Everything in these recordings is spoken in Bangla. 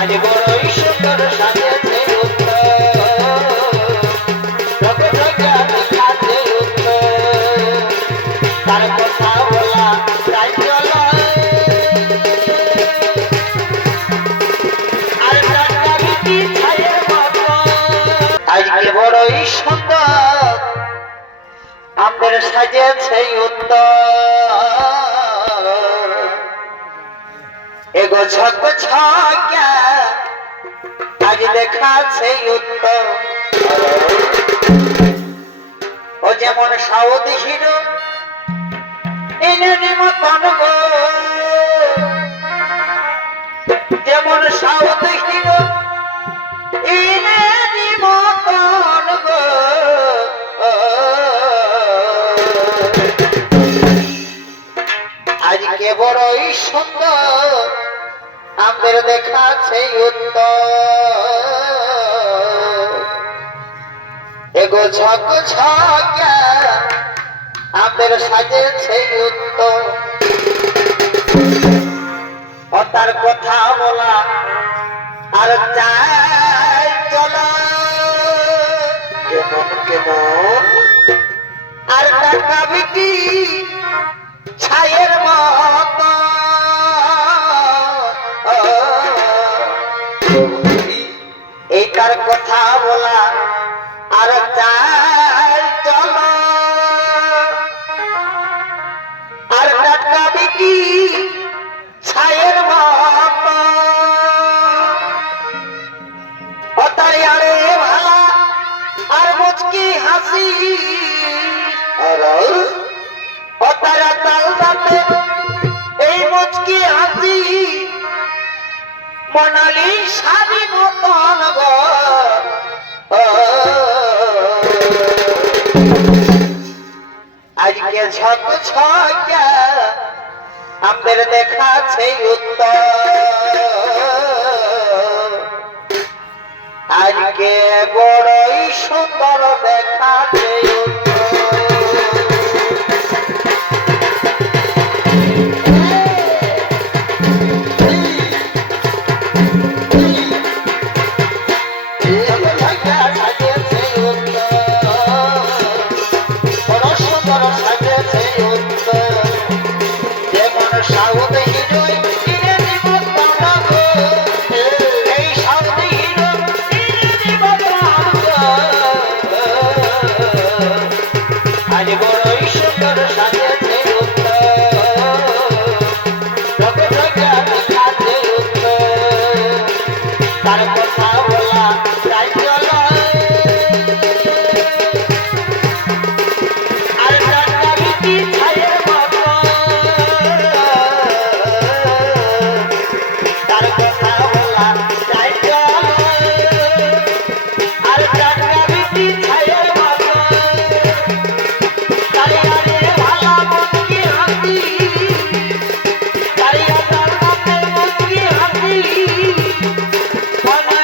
আজ বড়ই সুন্দর সাজেছে তার কথা বলা তাই চলা আর টাকা বিটি ছায়ের মতো আজকে বড়ই সুন্দর আমাদের সাজেছে উত্তর এগো ঝক ঝকা আজ দেখাছে উত্তর ও যেমন সাউথ হিরো এনে মতন গো যেমন সাউথ হিরো এনে মতন গো আজকে বড়ই সুন্দর আমাদের দেখাছে উত্তর এগো ঝক ঝকা আমাদের সাজেছে উত্তর ও তার কথা বলা আর চাই চলা কেমন কেমন আর টাকা বিটি ছায়ের মতো এই তার কথা বলা আর চাই চলো আর টাকা বিটি ছায়ের মতো ও তার আরে ভালা আর মুচকি হাসি আর ও তারা তাল দাতে এই মুচকি হাসি মনালি সারি মতন গো আজকে ঝক ঝকা আমাদের দেখাছে উত্তর আজকে বড়ই সুন্দর দেখাছে আজ বড়ই সুন্দর সাজেছে তার কথা বলা তাই চলা আর টাকা বিটি ছায়ের মতো তার কথা বলা তাই চলা আর টাকা বিটি ছায়ের মতো Bye.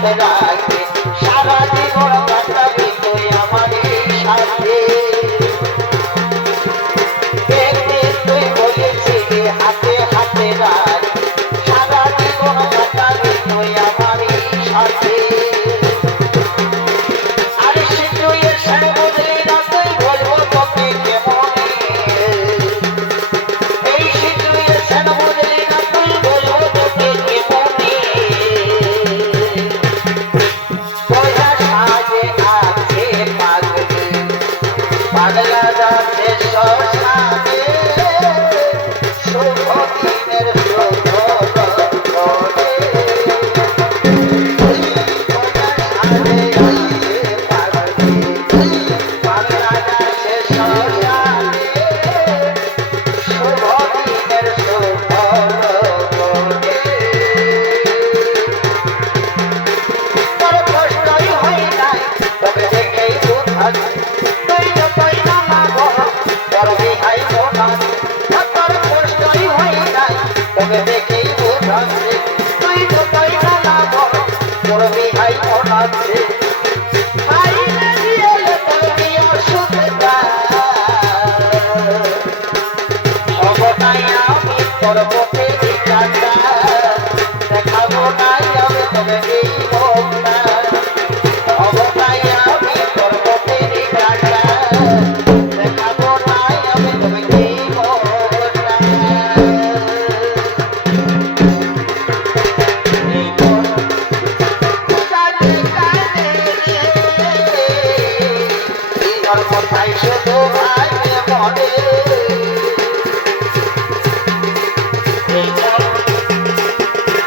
সাথে রাখবে সারা জীবন কাটাবি তুই আমারই সাথে একদিন তুই বলেছিলি হাতে হাতে রাখবে সারা জীবন কাটাবি তুই আমারই সাথে আরে সে তুই এসে বুঝলি না তুই বলবো তোকে কেমন এই সে তুই এসে বুঝলি না তুই বলবো তোকে কেমন তোরা সাজে আছে পাগলি পাগলা যাচ্ছে শ্মশানে শুভ দিনের শুভ লগ্নে তোরা সাজে আছে পাগলি পাগলা যাচ্ছে শ্মশানে শুভ দিনের শুভ লগ্নে তোর কষ্টই হয় নাই তোকে দেখেই বুঝাচ্ছি তুই যতই না মাগো তোর বিহাই মনাচ্ছি তোর কষ্টই হয় নাই তোকে দেখেই বুঝাচ্ছি তুই যতই না মাগো তোর বিহাই মনাচ্ছি আইনে দিয়ে তোর বিয়ে সুখটা হব নাই আমি তোর পথে কাটা দেখাবো নাই আমি তোকে এই মনটা হব নাই আমি তোর পথে কাটা দেখাবো নাই আমি তোকে এই মনটা এই মন কানে কানে রে তোর কথাই শুধু ভাই মনে এই মন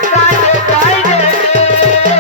কানে কানে রে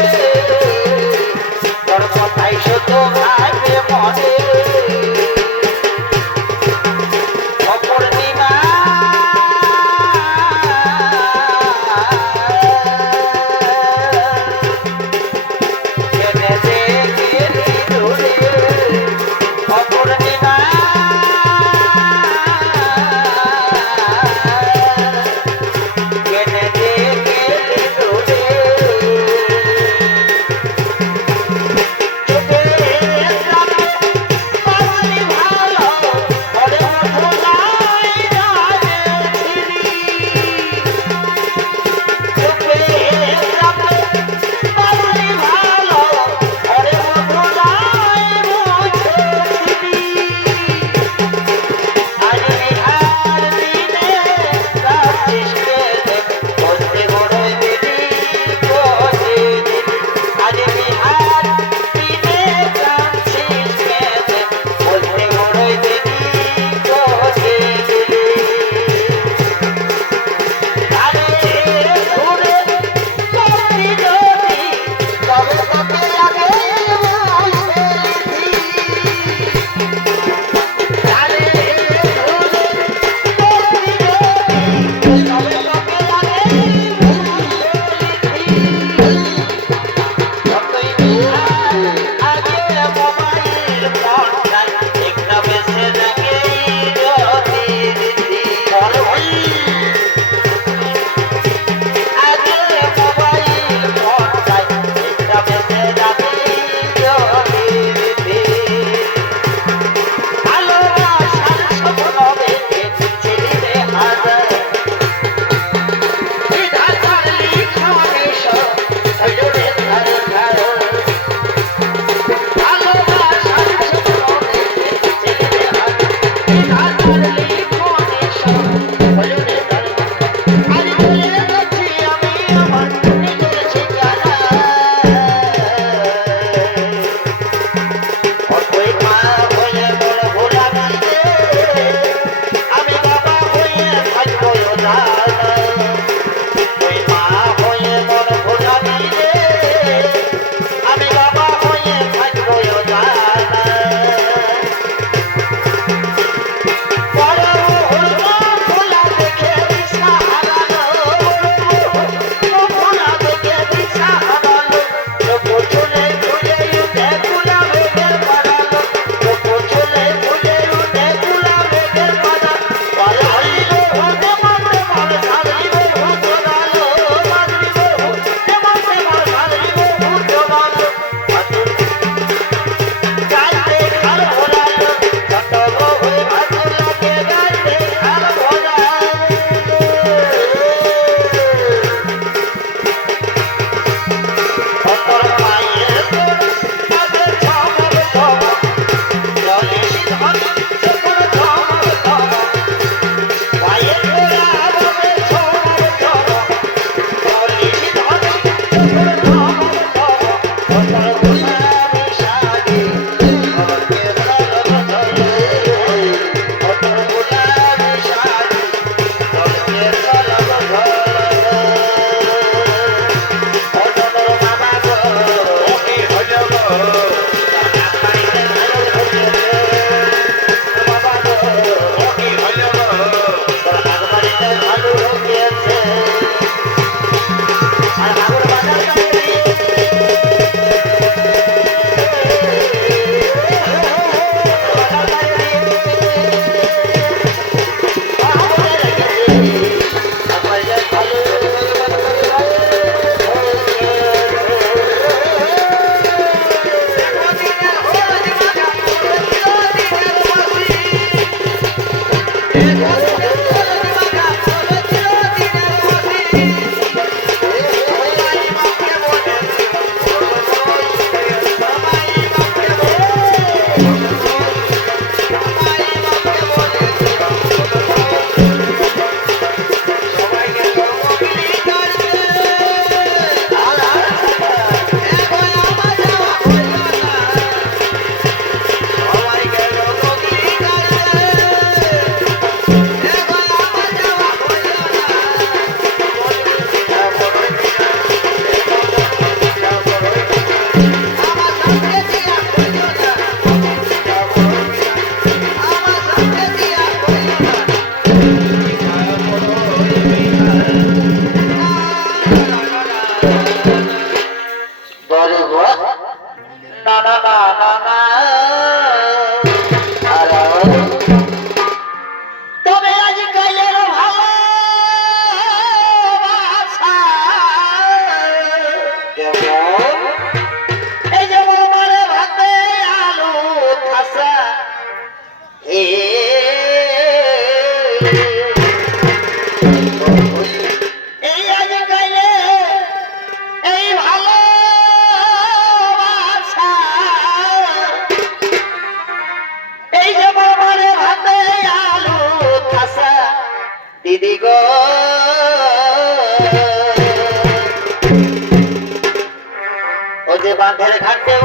যে বাঁধের ঘাটেও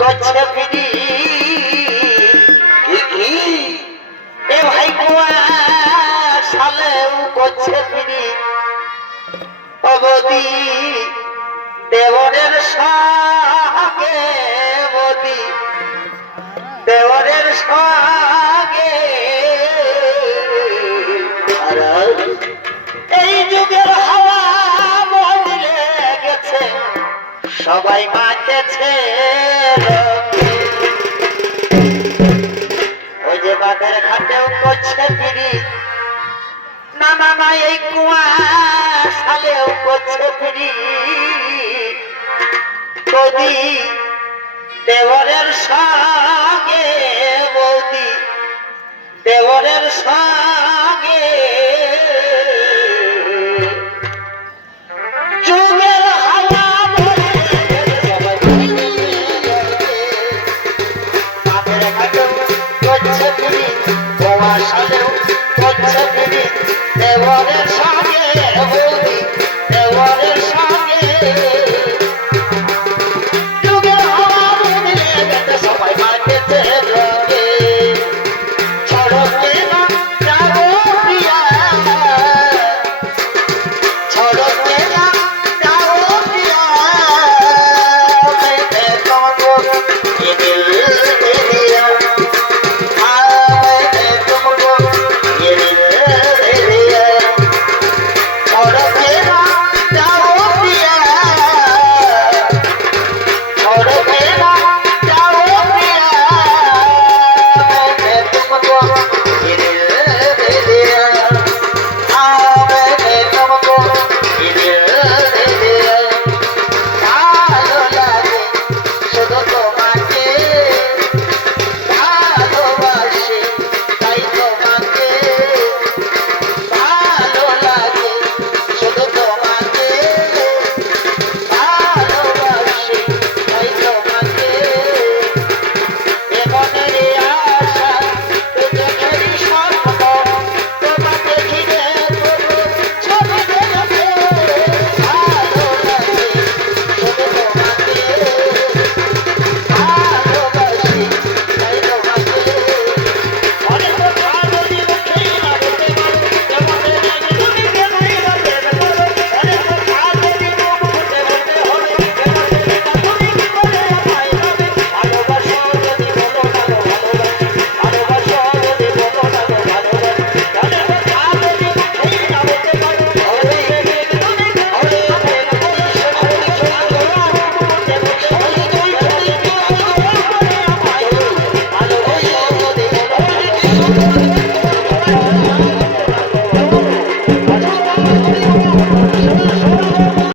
করছে ফিরি এ ভাই সালেও করছে ফিরি অবধি দেবরের সঙ্গে বদি দেবরের সঙ্গে এই যুগের হাওয়া বদলে গেছে সবাই মাতেছে ওই যে বাঁধের ঘাটেও করছে ফিরি না না না এই কুয়া সালেও করছে ফিরি বৌদি দেবরের সঙ্গে বৌদি দেবরের সঙ্গে যুগের হাওয়া বাঁধের ঘাটেও করছে ফিরি কুয়া সালেও করছে ফিরি দেবরের সঙ্গে বৌদি দেবরের সঙ্গে